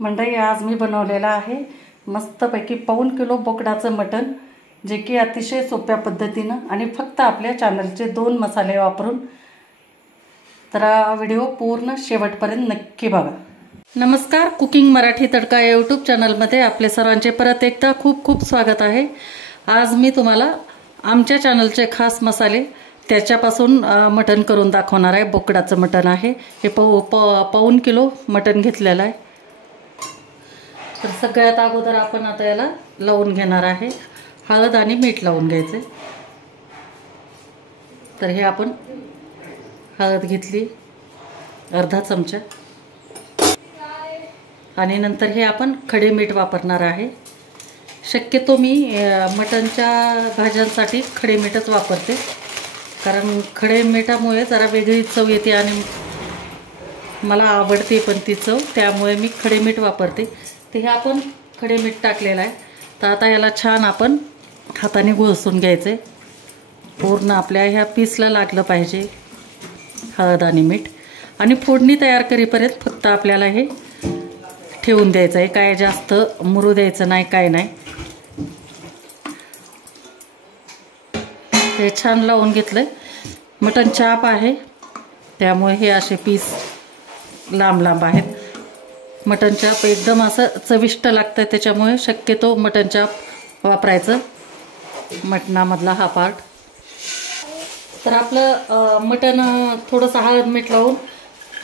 मंडळी आज मी बनवलेला आहे मस्तपैकी पाऊण किलो बोकडाचं मटण, जे की अतिशय सोप्या पद्धतीनं आणि फक्त आपल्या चॅनलचे 2 मसाले वापरून। तर व्हिडिओ पूर्ण शेवटपर्यंत नक्की बघा। नमस्कार, कुकिंग मराठी तडका या यूट्यूब चॅनलमध्ये आपले सर्वांचे परत एकदा खूप खूप स्वागत आहे। आज मी तुम्हाला आमच्या चॅनलचे खास मसाले त्याच्यापासून मटण करून दाखवणार आहे। बोकडाचं मटण आहे हे, पाऊण किलो मटण घेतलेलं आहे। तर सगळ्यात अगोदर आपण आता याला लावून घेणार आहे, हळद आणि मीठ लावून घ्यायचे। तर हे आपण हळद घेतली अर्धा चमचा, आणि नंतर हे आपण खडे मीठ वापरणार आहे। शक्यतो मी मटणच्या भाज्यांसाठी खडे मीठच वापरते, कारण खडे मिठामुळे जरा वेगळी चव येते आणि मला आवडते पण ती चव, त्यामुळे मी खडे मीठ वापरते। ते हे आपण खडे मीठ टाकलेलं आहे। तर आता याला छान आपण हाताने घुसळून घ्यायचे, पूर्ण आपल्या ह्या पीसला लागलं पाहिजे हळद आणि मीठ। आणि फोडणी तयार करीपर्यंत फक्त आपल्याला हे ठेवून द्यायचं आहे, काय जास्त मुरू द्यायचं नाही, काय नाही। ते छान लावून घेतलंय। मटण चाप आहे त्यामुळे हे असे पीस लांब लांब आहेत। मटण चाप एकदम असं चविष्ट लागतं, त्याच्यामुळे शक्यतो मटण चाप वापरायचं मटणामधला हा पार्ट। तर आपलं मटण थोडंसं हळद मीठ लावून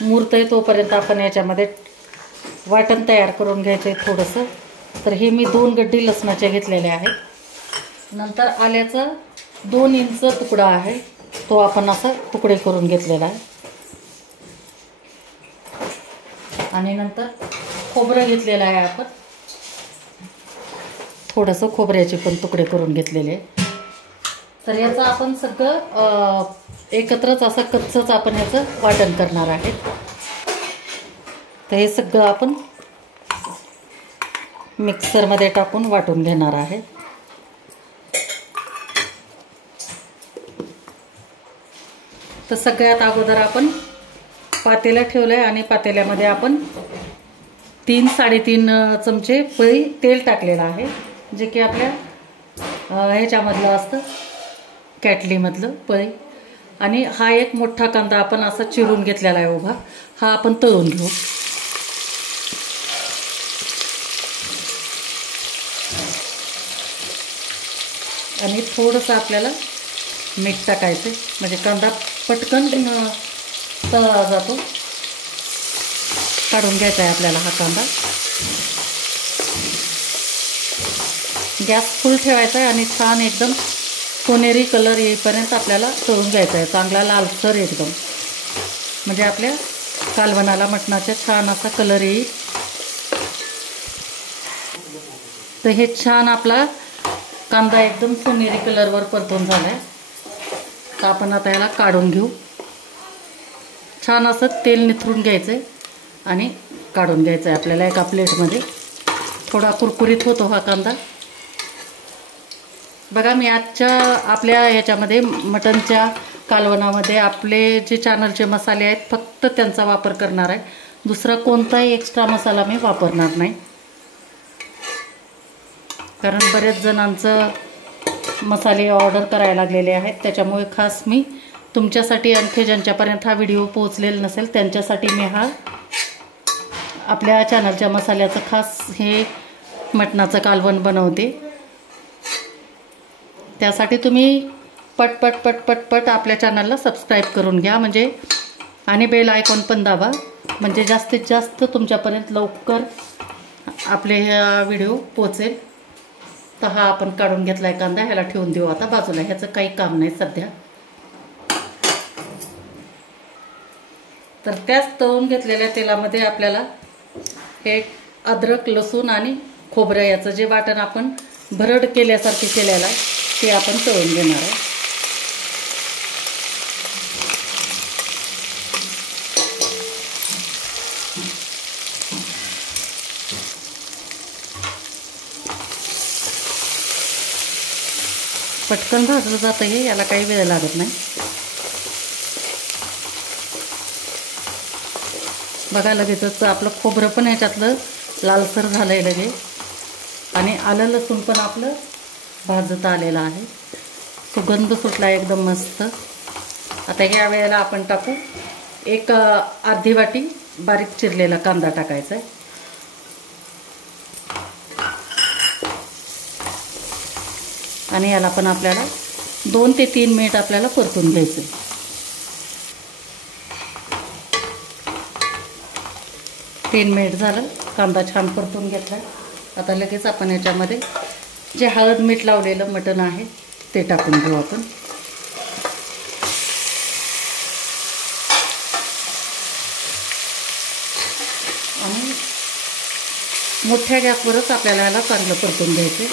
मुरतंय तोपर्यंत आपण याच्यामध्ये वाटण तयार करून घ्यायचं आहे थोडंसं। तर हे मी 2 गड्डी लसणाच्या घेतलेल्या आहेत। नंतर आल्याचा 2 इंच तुकडा आहे, तो आपण असा तुकडे करून घेतलेला आहे। आणि नंतर खोबरं घेतलेलं आहे आपण, थोडंसं खोबऱ्याचे पण तुकडे करून घेतलेले आहे। तर याचं आपण सगळं एकत्रच असं कच्चंच आपण याचं वाटण करणार आहे। तर हे सगळं आपण मिक्सरमध्ये टाकून वाटून घेणार आहे। तर सगळ्यात अगोदर आपण पातेलं ठेवलं आहे आणि पातेल्यामध्ये आपण 3-3.5 चमचे पळी तेल टाकलेलं आहे, जे की आपल्या ह्याच्यामधलं असतं कॅटलीमधलं पळी। आणि हा एक मोठा कांदा आपण असा चिरून घेतलेला आहे उभा, हा आपण तळून घेऊ। आणि थोडंसं आपल्याला मीठ टाकायचं, म्हणजे कांदा पटकन तळला जातो। काढून घ्यायचा आहे आपल्याला हा कांदा। गॅस फुल ठेवायचा आहे आणि छान एकदम सोनेरी कलर येईपर्यंत आपल्याला तळून घ्यायचा आहे, चांगला लालसर एकदम, म्हणजे आपल्या कालवणाला मटणाचा छान असा कलर येईल। तर हे छान आपला कांदा एकदम सोनेरी कलरवर परतून झाला आहे। तर आपण आता याला काढून घेऊ। छान असं तेल निथरून घ्यायचं आहे आणि काढून घ्यायचं आहे आपल्याला एका प्लेटमध्ये। थोडा कुरकुरीत होतो हा कांदा। बघा, मी आजच्या आपल्या ह्याच्यामध्ये मटणच्या कालवणामध्ये आपले जे चॅनलचे मसाले आहेत फक्त त्यांचा वापर करणार आहे, दुसरा कोणताही एक्स्ट्रा मसाला मी वापरणार नाही। कारण बरेच जणांचं मसाले ऑर्डर करायला लागलेले आहेत, त्याच्यामुळे खास मी तुमच्यासाठी, आणखी ज्यांच्यापर्यंत हा व्हिडिओ पोहोचलेला नसेल त्यांच्यासाठी मी हा आपल्या चॅनलच्या मसाल्याचं खास हे मटणाचं कालवण बनवते। त्यासाठी तुम्ही पट आपल्या चॅनलला सबस्क्राईब करून घ्या, म्हणजे आणि बेल आयकॉन पण दाबा, म्हणजे जास्तीत जास्त तुमच्यापर्यंत लवकर आपले हा व्हिडिओ पोहोचेल। तर हा आपण काढून घेतला आहे कांदा, ह्याला ठेवून देऊ आता बाजूला, ह्याचं काही काम नाही सध्या। तर त्याच तळून घेतलेल्या तेलामध्ये आपल्याला हे अद्रक, लसूण आणि खोबरं याचं जे वाटण आपण भरड केल्यासारखे केलेलं आहे ते आपण तळून घेणार आहे। पटकन भाजलं जातं हे, याला काही वेळ लागत नाही। बघा लगेचच आपलं खोबरं पण ह्याच्यातलं लालसर झालं आहे लगे आणि आलं लसूण पण आपलं भाजत आलेलं आहे. सुगंध सुटला एकदम मस्त. आता या वेळेला आपण टाकू एक अर्धी वाटी बारीक चिरलेला कांदा टाकायचा आहे. आणि याला पण आपल्याला 2 ते 3 मिनिट आपल्याला परतून घ्यायचं. 3 मिनिट झालं, कांदा छान परतून घेतला. आता लगेच आपण याच्यामध्ये जे हळद मीठ लावलेलं मटण आहे ते टाकून घेऊ आपण. आणि मोठ्या गॅसवरच आपल्याला याला चांगलं परतून घ्यायचं.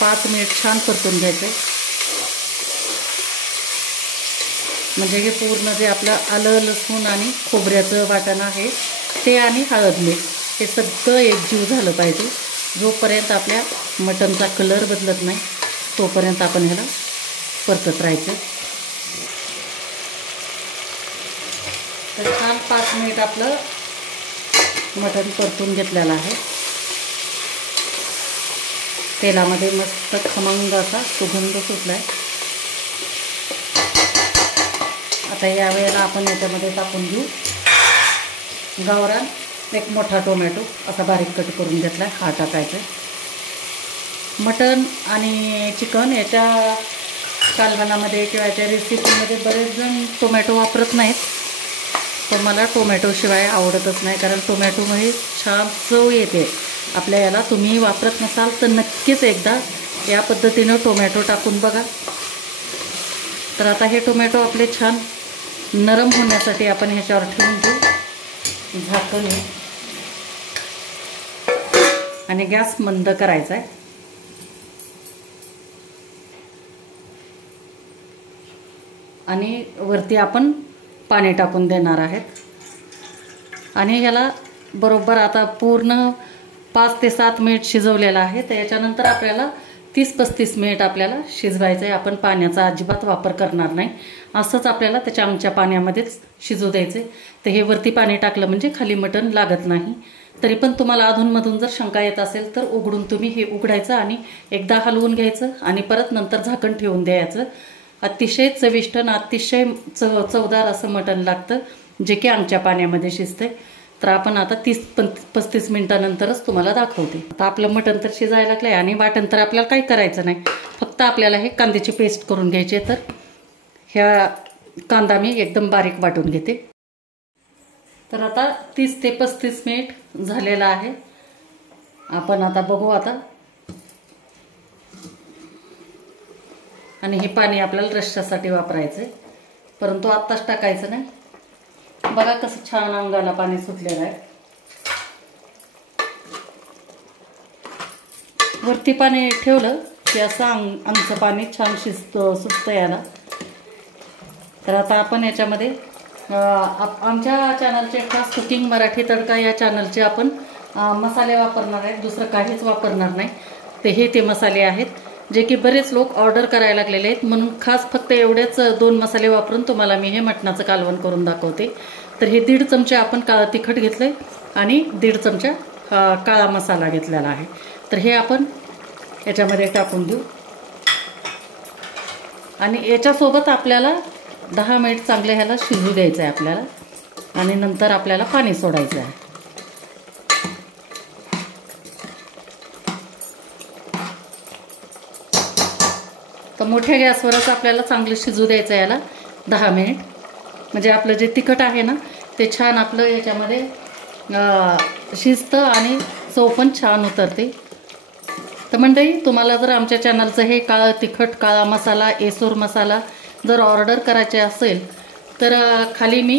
5 मिनिट छान परतून घ्यायचं. म्हणजे हे पूर्ण जे आपलं आलं लसूण आणि खोबऱ्याचं वाटण आहे ते आणि हळद मीठ हे सगळं एकजीव झालं पाहिजे. जोपर्यंत आपल्या मटणचा कलर बदलत नाही तोपर्यंत आपण ह्याला परतत राहायचं. तर छान 5 मिनिट आपलं मटण परतून घेतलेलं आहे. तेलामध्ये मस्त खमंग असा सुगंध सुटला आहे. आता या वेळेला आपण याच्यामध्ये टाकून घेऊ गावरान एक मोठा टोमॅटो असा बारीक कट करून घेतला आहे, हा टाकायचा आहे. मटण आणि चिकन याच्या कालवणामध्ये किंवा याच्या रेसिपीमध्ये बरेच जण टोमॅटो वापरत नाहीत. पण मला टोमॅटोशिवाय आवडतच नाही, कारण टोमॅटोमध्ये छान चव येते आपल्या याला. तुम्ही वापरत नसाल तर नक्कीच एकदा या पद्धतीनं टोमॅटो टाकून बघा. तर आता हे टोमॅटो आपले छान नरम होण्यासाठी आपण ह्याच्यावर ठेवून घेऊ झाकण आणि गॅस मंद करायचा आहे. आणि वरती आपण पाणी टाकून देणार आहेत. आणि ह्याला बरोबर आता पूर्ण 5 ते 7 मिनिट शिजवलेलं आहे. तर याच्यानंतर आपल्याला 30-35 मिनिट आपल्याला शिजवायचं आहे. आपण पाण्याचा अजिबात वापर करणार नाही, असंच आपल्याला त्याच्या आमच्या पाण्यामध्येच शिजू द्यायचं आहे. तर हे वरती पाणी टाकलं म्हणजे खाली मटण लागत नाही. तरी पण तुम्हाला अधूनमधून जर शंका येत असेल तर उघडून तुम्ही हे उघडायचं आणि एकदा हलवून घ्यायचं आणि परत नंतर झाकण ठेवून द्यायचं. अतिशय चविष्ट आणि अतिशय चवदार असं मटण लागतं जे की आमच्या पाण्यामध्ये शिजते. तर आपण आता 30-35 मिनिटानंतरच तुम्हाला दाखवते. आता आपलं मटण तर शिजायला लागलं आहे आणि वाटण तर आपल्याला काही करायचं नाही, फक्त आपल्याला हे कांद्याची पेस्ट करून घ्यायची आहे. तर ह्या कांदा मी एकदम बारीक वाटून घेते. तर आता 30 ते 35 मिनिट झालेला आहे. आपण आता बघू आता. आणि हे पाणी आपल्याला रश्श्यासाठी वापरायचं आहे, परंतु आत्ताच टाकायचं नाही. बघा कसं छान अंगाला पाणी सुटलेलं आहे. वरती पाणी ठेवलं की असं आमचं पाणी छान सुटतं याला. तर आता आपण याच्यामध्ये आमच्या चॅनलचे खास कुकिंग मराठी तडका या चॅनलचे आपण मसाले वापरणार आहेत, दुसरं काहीच वापरणार नाही. ते मसाले आहेत जे की बरेच लोक ऑर्डर करायला लागलेले आहेत, म्हणून खास फक्त एवढेच 2 मसाले वापरून तुम्हाला मी हे मटणाचं कालवण करून दाखवते. तर हे 1.5 चमचे आपण काळा तिखट घेतलं आहे आणि 1.5 चमचा काळा मसाला घेतलेला आहे. तर हे आपण याच्यामध्ये टाकून देऊ आणि याच्यासोबत आपल्याला 10 मिनिट चांगले ह्याला शिजू द्यायचं आहे आपल्याला. आणि नंतर आपल्याला पाणी सोडायचं आहे. तर मोठ्या गॅसवरच आपल्याला चांगलं शिजू द्यायचं आहे याला 10 मिनिट. म्हणजे आपलं जे तिखट आहे ना ते छान आपलं याच्यामध्ये शिजतं आणि चव पण छान उतरते. तर मंडळी, तुम्हाला जर आमच्या चॅनलचं हे काळं तिखट काळा मसाला एसूर मसाला जर ऑर्डर करायचे असेल तर खाली मी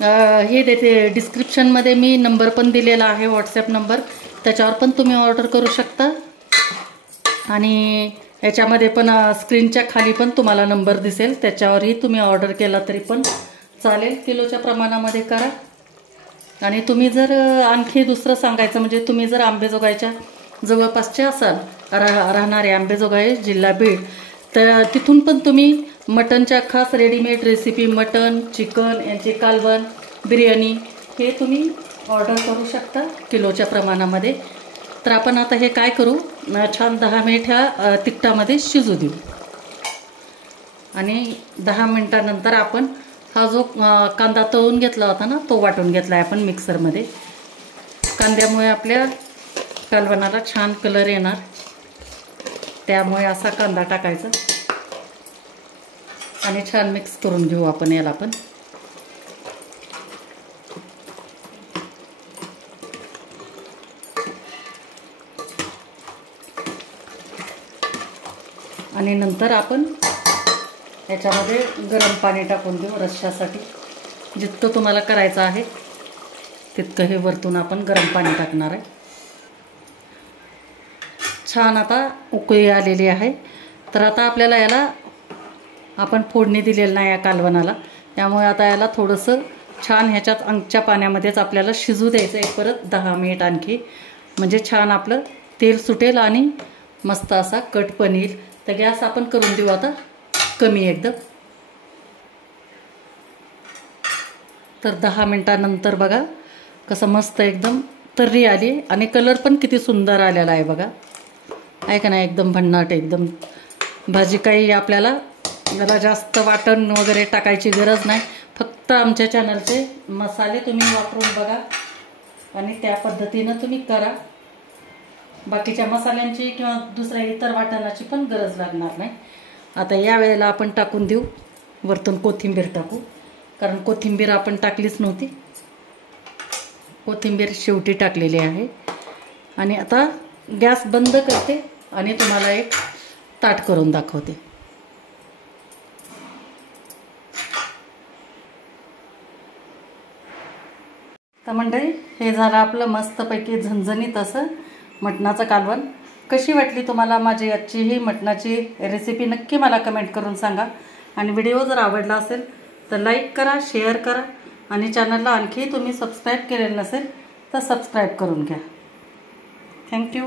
हे देते, डिस्क्रिप्शनमध्ये मी नंबर पण दिलेला आहे, व्हॉट्सॲप नंबर, त्याच्यावर पण तुम्ही ऑर्डर करू शकता. आणि याच्यामध्ये पण स्क्रीनच्या खाली पण तुम्हाला नंबर दिसेल, त्याच्यावरही तुम्ही ऑर्डर केला तरी पण चालेल. किलोच्या प्रमाणामध्ये करा. आणि तुम्ही जर आणखी दुसरं सांगायचं म्हणजे तुम्ही जर अंबेजोगाईच्या जवळपासचे असाल, राहणारे अंबेजोगाई जिल्हा बीड, तर तिथून पण तुम्ही मटनच्या खास रेडीमेड रेसिपी, मटन चिकन यांचे कालवण बिर्याणी हे तुम्ही ऑर्डर करू शकता किलोच्या प्रमाणामध्ये. तर आपण आता हे काय करू, छान 10 मिनिट ह्या तिखटामध्ये शिजू देऊ. आणि 10 मिनिटानंतर आपण हा जो कांदा तळून घेतला होता ना, तो वाटून घेतला आहे आपण मिक्सरमध्ये. कांद्यामुळे आपल्या कालवणाला छान कलर येणार, त्यामुळे असा कांदा टाकायचा आणि छान मिक्स करून घेऊ आपण याला पण. आणि नंतर आपण याच्यामध्ये गरम पाणी टाकून देऊ रश्श्यासाठी. जितकं तुम्हाला करायचं आहे तितकं हे वरतून आपण गरम पाणी टाकणार आहे. छान आता उकळी आलेली आहे. तर आता आपल्याला याला आपण फोडणी दिलेलं नाही या कालवणाला, त्यामुळे आता याला थोडंसं छान ह्याच्यात अंगच्या पाण्यामध्येच आपल्याला शिजू द्यायचं आहे परत 10 मिनिट आणखी. म्हणजे छान आपलं तेल सुटेल आणि मस्त असा कट पण येईल. तर गॅस आपण करून देऊ आता कमी एकदम. तर 10 मिनिटानंतर बघा कसं मस्त एकदम तर्री आली आणि कलर पण किती सुंदर आलेला आहे बघा. आहे का नाही, एकदम भन्नाट एकदम. भाजी काही आपल्याला जरा जास्त वाटण वगैरे टाकायची गरज नाही. फक्त आमच्या चॅनलचे मसाले तुम्ही वापरून बघा आणि त्या पद्धतीनं तुम्ही करा. बाकीच्या मसाल्यांची किंवा दुसऱ्या इतर वाटणाची पण गरज लागणार नाही. आता या वेळेला आपण टाकून देऊ वरतून कोथिंबीर टाकू, कारण कोथिंबीर आपण टाकलीच नव्हती. कोथिंबीर शेवटी टाकलेली आहे. आणि आता गॅस बंद करते आणि तुम्हाला एक ताट करून दाखवते. तर मंडळी, हे झालं आपलं मस्तपैकी झणझणीत असं मटणाचं कालवण. कशी वाटली तुम्हाला माझी आजची ही मटणाची रेसिपी नक्की मला कमेंट करून सांगा. आणि व्हिडिओ जर आवडला असेल तर लाईक करा, शेअर करा आणि चॅनलला आणखी तुम्ही सबस्क्राईब केलेलं नसेल तर सबस्क्राईब करून घ्या. थँक्यू.